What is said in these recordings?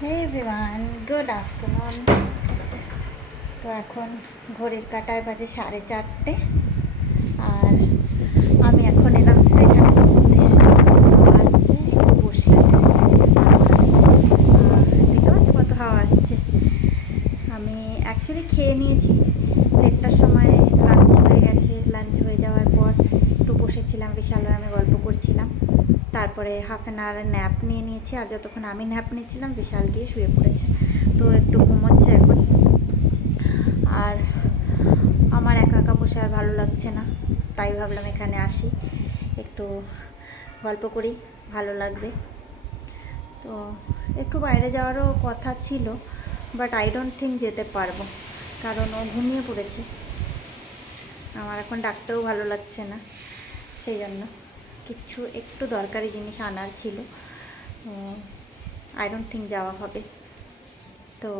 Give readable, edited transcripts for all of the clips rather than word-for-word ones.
হে everyone, good afternoon. তো এখন ঘড়ির কাঁটায় বাজে 4:30, আর আমি এখন এলাম এখানে বসতে। হাওয়া আসছে, একটু বসি, দেখতে পাচ্ছি কত হাওয়া আসছে। আমি অ্যাকচুয়ালি খেয়ে নিয়েছি 1:30টার সময়, লাঞ্চ হয়ে গেছে। লাঞ্চ হয়ে যাওয়ার পর একটু বসেছিলাম, বিশাল আর আমি গল্প করছিলাম। তারপরে হাফ অ্যান আওয়ার ন্যাপ নিয়ে নিয়েছি, আর যতক্ষণ আমি ন্যাপ নিচ্ছিলাম বিশাল গিয়ে শুয়ে পড়েছে। তো একটু ঘুমোচ্ছে এখন। আর আমার একা একা বসে আর ভালো লাগছে না, তাই ভাবলাম এখানে আসি, একটু গল্প করি, ভালো লাগবে। তো একটু বাইরে যাওয়ারও কথা ছিল, বাট আই ডোন্ট থিঙ্ক যেতে পারবো, কারণ ও ঘুমিয়ে পড়েছে। আমার এখন ডাকতেও ভালো লাগছে না, সেই জন্য কিছু একটু দরকারি জিনিস আনার ছিল। আই ডোন্ট থিঙ্ক যাওয়া হবে, তো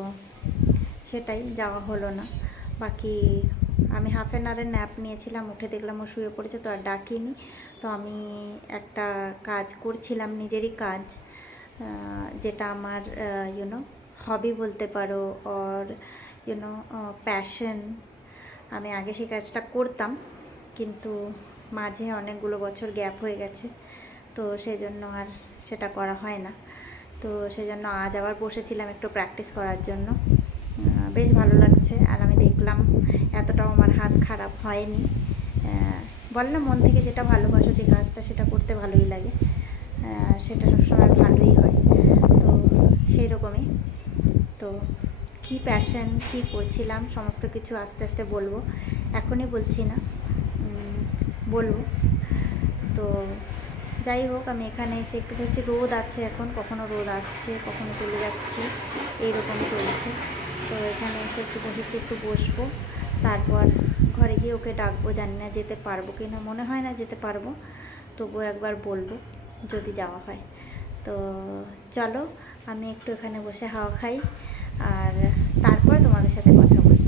সেটাই যাওয়া হলো না। বাকি আমি হাফ অ্যান আওয়ারের ন্যাপ নিয়েছিলাম, উঠে দেখলাম ও শুয়ে পড়েছে, তো আর ডাকিনি। তো আমি একটা কাজ করছিলাম, নিজেরই কাজ, যেটা আমার ইউনো হবি বলতে পারো, অর ইউনো প্যাশন। আমি আগে সেই কাজটা করতাম, কিন্তু মাঝে অনেকগুলো বছর গ্যাপ হয়ে গেছে, তো সেই জন্য আর সেটা করা হয় না। তো সেই জন্য আজ আবার বসেছিলাম একটু প্র্যাকটিস করার জন্য। বেশ ভালো লাগছে, আর আমি দেখলাম এতটাও আমার হাত খারাপ হয়নি। বলে না, মন থেকে যেটা ভালোবাসো যে কাজটা, সেটা করতে ভালোই লাগে, সেটা সবসময় ভালোই হয়। তো সেই রকমই। তো কী প্যাশন, কী করছিলাম, সমস্ত কিছু আস্তে আস্তে বলবো, এখনই বলছি না, বলবো। তো যাই হোক, আমি এখানে এসে একটু হচ্ছে, রোদ আছে এখন, কখনো রোদ আসছে কখনো চলে যাচ্ছে, এইরকম চলছে। তো এখানে এসে একটু বসেছি, একটু বসবো, তারপর ঘরে গিয়ে ওকে ডাকবো। জানি না যেতে পারবো কি না, মনে হয় না যেতে পারবো, তবুও একবার বলবো যদি যাওয়া হয়। তো চলো, আমি একটু এখানে বসে হাওয়া খাই, আর তারপর তোমাদের সাথে কথা বলি।